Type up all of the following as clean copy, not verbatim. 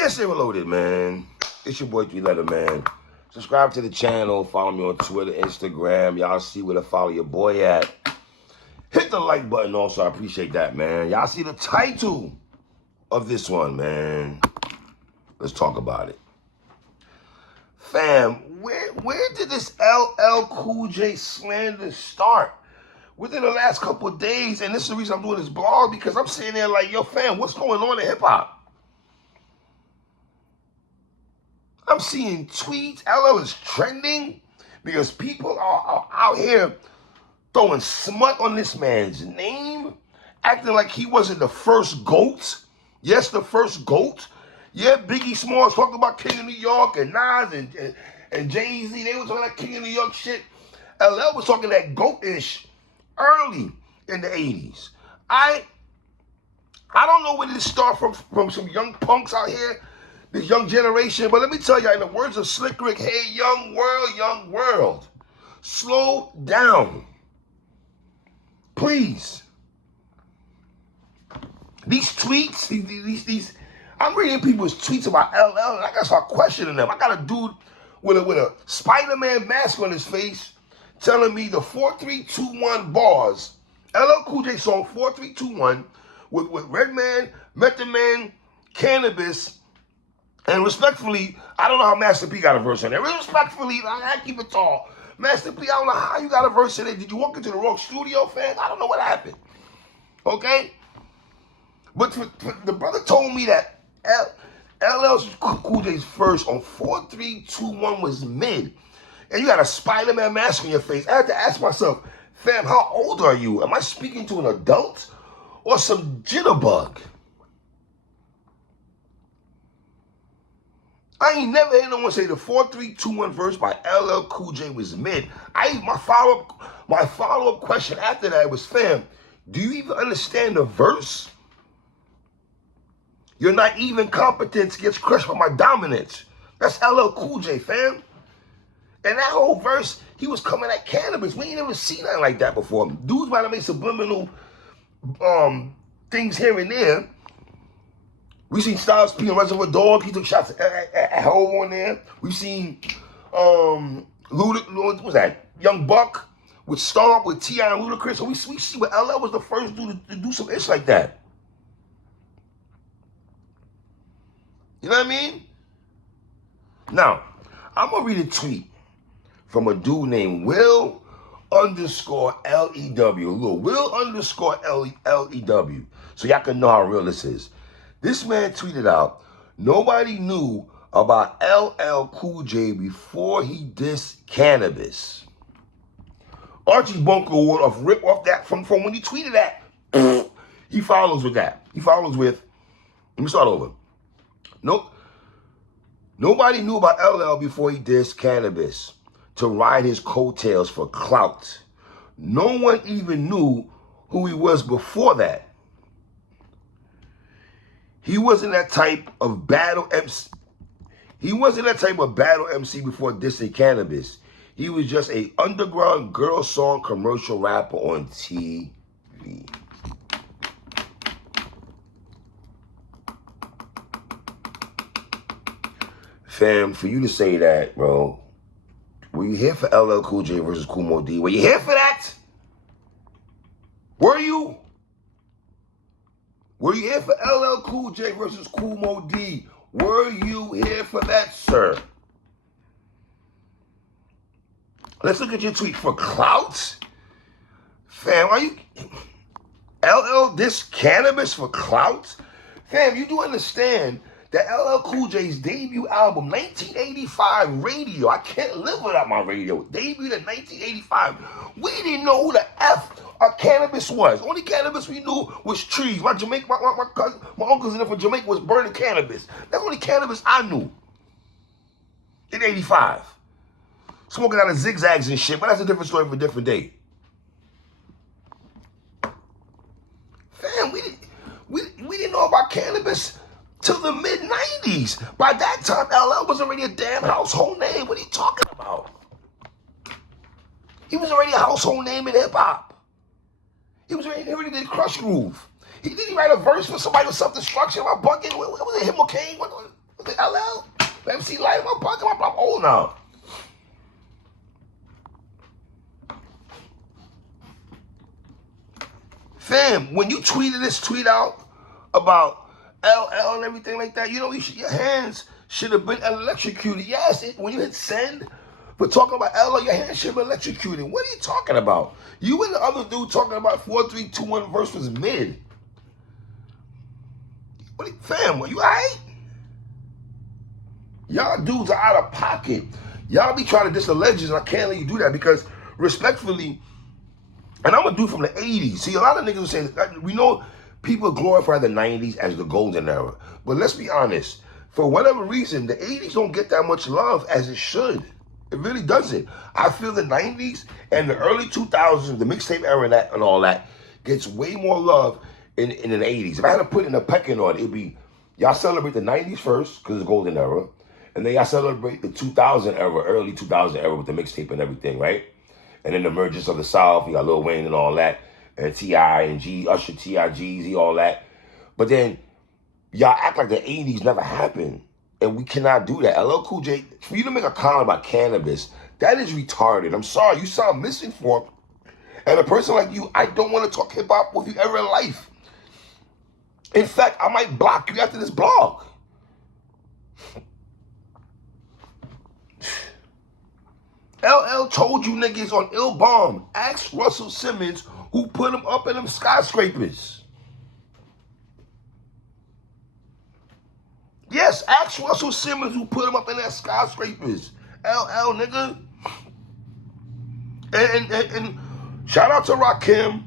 PSA Reloaded, man. It's your boy 3-Letter, man. Subscribe to the channel. Follow me on Twitter, Instagram. Y'all see where to follow your boy at. Hit the like button also. I appreciate that, man. Y'all see the title of this one, man. Let's talk about it. Fam, where did this LL Cool J slander start? Within the last couple of days, and this is the reason I'm doing this blog, because I'm sitting there like, yo, fam, what's going on in hip-hop? I'm seeing tweets. LL is trending because people are out here throwing smut on this man's name, acting like he wasn't the first GOAT. Yes, the first GOAT. Yeah, Biggie Smalls talking about King of New York, and Nas and Jay-Z, they was talking that King of New York shit. LL was talking that GOAT-ish early in the 80s. I don't know where did it start from some young punks out here, this young generation, but let me tell you, in the words of Slick Rick, hey, young world, slow down. Please. These tweets, these I'm reading people's tweets about LL, and I gotta start questioning them. I got a dude with a Spider-Man mask on his face telling me the 4321 bars, LL Cool J song 4321 with Redman, Method Man, Cannabis, and respectfully, I don't know how Master P got a verse on there. Respectfully, I keep it tall. Master P, I don't know how you got a verse in it. Did you walk into the wrong studio, fam? I don't know what happened. Okay? But the brother told me that LL Cool J's verse on 4321 was mid. And you got a Spider-Man mask on your face. I had to ask myself, fam, how old are you? Am I speaking to an adult or some jitterbug? I ain't never heard no one say the 4321 verse by LL Cool J was mid. My follow-up question after that was, fam, do you even understand the verse? Your naive incompetence gets crushed by my dominance. That's LL Cool J, fam. And that whole verse, he was coming at Cannabis. We ain't never seen nothing like that before. Dudes might have made subliminal things here and there. We seen Styles P on Reservoir Dog. He took shots at Hove on there. We've seen what was that? Young Buck with Stomp, with T.I. and Ludacris. So we see what LL was the first dude to do some ish like that. You know what I mean? Now, I'm going to read a tweet from a dude named Will _LEW. Look, Will _LEW. So y'all can know how real this is. This man tweeted out, nobody knew about LL Cool J before he dissed Cannabis. Archie Bunker would have ripped off that from when he tweeted that. He follows with that. He follows with, let me start over. Nope. Nobody knew about LL before he dissed Cannabis to ride his coattails for clout. No one even knew who he was before that. He wasn't that type of battle MC. He wasn't that type of battle MC before dissing Cannabis. He was just a underground girl song commercial rapper on TV. Fam, for you to say that, bro, were you here for LL Cool J versus Kool Moe Dee? Were you here for that? Were you? Were you here for LL Cool J versus Kool Moe Dee? Were you here for that, sir? Let's look at your tweet for clout. Fam, are you LL this Cannabis for clout? Fam, you do understand that LL Cool J's debut album, 1985 Radio, I can't live without my radio, debuted in 1985. We didn't know who the F Cannabis was. Only Cannabis we knew was trees. My uncles in there from Jamaica was burning cannabis. That's the only Cannabis I knew in 85. Smoking out of zigzags and shit, but that's a different story for a different day. Fam, we didn't know about Cannabis till the mid-90s. By that time, LL was already a damn household name. What are you talking about? He was already a household name in hip-hop. He already did Crush Groove. He didn't write a verse for somebody with self-destruction about bugging. What was it, him or Kane? right in my pocket. I'm old now. Fam, when you tweeted this tweet out about LL and everything like that, you know, your hands should have been electrocuted. Yes, when you hit send, but talking about LL, your hands should have been electrocuted. What are you talking about? You and the other dude talking about 4, 3, 2, 1 verse was mid. Fam, are you alright? Y'all dudes are out of pocket. Y'all be trying to diss the legends, and I can't let you do that because, respectfully, and I'm a dude from the 80s. See, a lot of niggas are saying, we know people glorify the 90s as the golden era. But let's be honest. For whatever reason, the 80s don't get that much love as it should. It really doesn't. I feel the 90s and the early 2000s, the mixtape era and all that, gets way more love in the 80s. If I had to put in a pecking order, it'd be, y'all celebrate the 90s first, because it's the golden era. And then y'all celebrate the 2000 era, early 2000 era with the mixtape and everything, right? And then the emergence of the South, you got Lil Wayne and all that, and T.I. and Usher, T.I., Jeezy, all that. But then y'all act like the 80s never happened. And we cannot do that. LL Cool J, for you to make a comment about cannabis, that is retarded. I'm sorry, you sound misinformed. And a person like you, I don't want to talk hip-hop with you ever in life. In fact, I might block you after this blog. LL told you niggas on Ill Bomb, ask Russell Simmons who put him up in them skyscrapers. Yes, ask Russell Simmons who put him up in that skyscrapers. LL, nigga. And shout out to Rakim,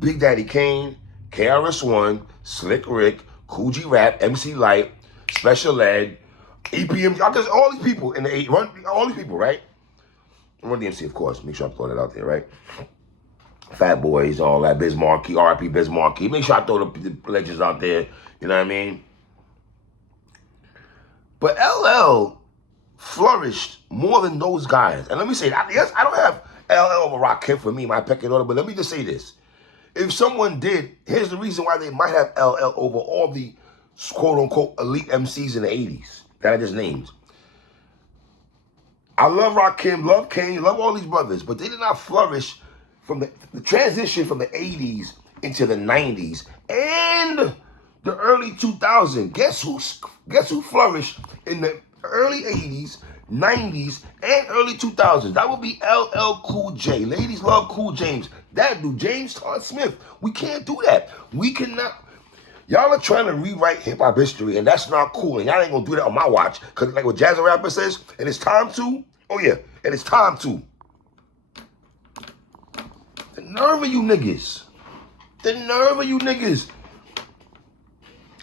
Big Daddy Kane, KRS-One, Slick Rick, Cool G Rap, MC Light, Special Ed, EPM, all these people in the 80s, all these people, right? Run DMC, of course. Make sure I throw that out there, right? Fat Boys, all that, Biz Markie, RIP Biz Markie. Make sure I throw the legends out there. You know what I mean? But LL flourished more than those guys. And let me say that. Yes, I don't have LL over Rakim for me, my pecking order, but let me just say this. If someone did, here's the reason why they might have LL over all the quote-unquote elite MCs in the 80s that I just named. I love Rakim, love Kane, love all these brothers, but they did not flourish from the transition from the 80s into the 90s and the early 2000s. Guess who flourished in the early 80s, 90s, and early 2000s? That would be LL Cool J. Ladies love Cool James. That dude, James Todd Smith. We can't do that. We cannot. Y'all are trying to rewrite hip-hop history, and that's not cool, and y'all ain't gonna do that on my watch. Because like what Jazz Rapper says, and it's time to, oh yeah, and it's time to. The nerve of you niggas. The nerve of you niggas.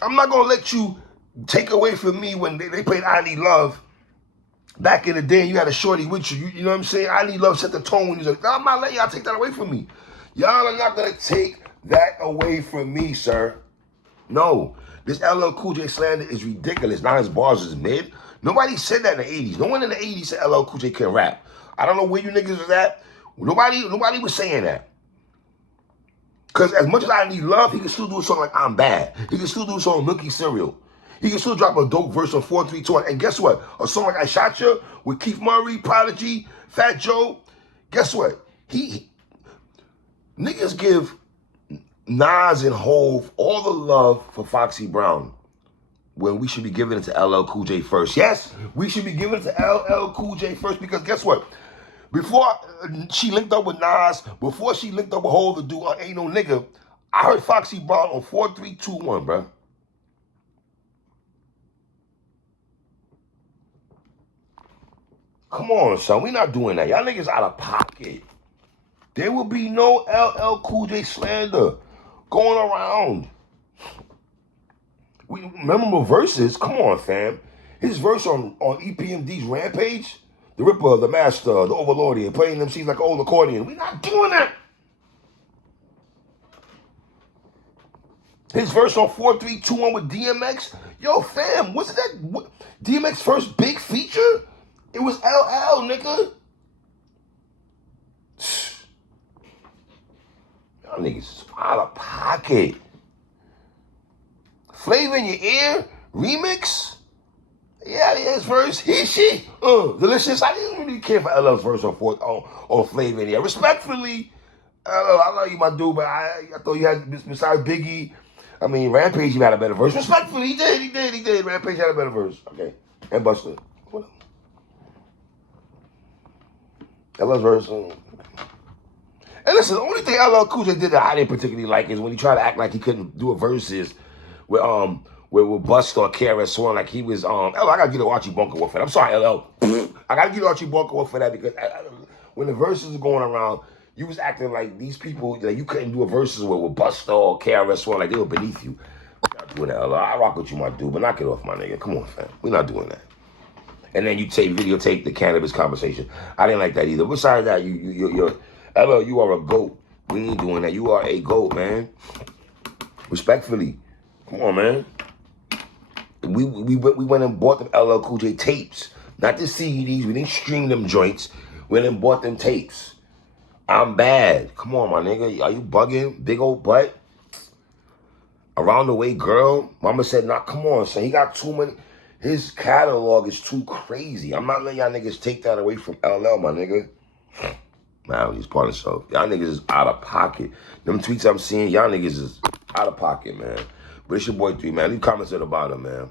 I'm not gonna let you take away from me when they played I Need Love. Back in the day, you had a shorty with you. You know what I'm saying? I Need Love set the tone when you was like, I'm not letting y'all take that away from me. Y'all are not gonna take that away from me, sir. No, this LL Cool J slander is ridiculous. Now his bars is mid. Nobody said that in the 80s. No one in the 80s said LL Cool J can rap. I don't know where you niggas was at. Nobody was saying that. Because as much as I Need Love, he can still do a song like I'm Bad. He can still do a song like Milky Cereal. He can still drop a dope verse on 432. And guess what? A song like I Shot Ya with Keith Murray, Prodigy, Fat Joe. Guess what? Niggas give Nas and Hove all the love for Foxy Brown when we should be giving it to LL Cool J first. Yes, we should be giving it to LL Cool J first because guess what? Before she linked up with Nas, before she linked up with Hove to do Ain't No Nigga, I heard Foxy Brown on 4321, bro. Come on, son. We not doing that. Y'all niggas out of pocket. There will be no LL Cool J slander going around. We memorable verses. Come on, fam. His verse on EPMD's Rampage, the Ripper, the Master, the Overlordian, playing them scenes like an old accordion. We not doing that. His verse on 4321 with DMX. Yo, fam, wasn't that DMX first big feature? It was LL, nigga. Y'all niggas is out of pocket. Flavor in Your Ear remix? Yeah, Man's verse, she, delicious. I didn't really care for LL's verse on Flavor. Yeah, respectfully, I love you, my dude, but I thought you had, besides Biggie, I mean, Rampage, you had a better verse. Respectfully, he did. Rampage had a better verse. Okay. And Buster. What? LL's verse. And listen, the only thing LL Cool J did that I didn't particularly like is when he tried to act like he couldn't do a verses with Buster or KRS-One, like he was I gotta get Archie Bunker for that. I'm sorry, LL. I gotta get Archie Bunker for that because when the verses were going around, you was acting like these people that you couldn't do a verses with Buster or KRS-One, like they were beneath you. We're not doing that, LL. I rock with you, my dude, but knock it off, my nigga. Come on, fam. We're not doing that. And then you videotape the cannabis conversation. I didn't like that either. Besides that, you're LL, you are a GOAT. We ain't doing that. You are a GOAT, man. Respectfully. Come on, man. We went and bought them LL Cool J tapes. Not the CDs. We didn't stream them joints. We went and bought them tapes. I'm bad. Come on, my nigga. Are you bugging? Big old butt. Around the way, girl. Mama said, nah, come on, son. He got too many. His catalog is too crazy. I'm not letting y'all niggas take that away from LL, my nigga. Man, he's part of himself. Y'all niggas is out of pocket. Them tweets I'm seeing, y'all niggas is out of pocket, man. But it's your boy 3, man. Leave comments at the bottom, man.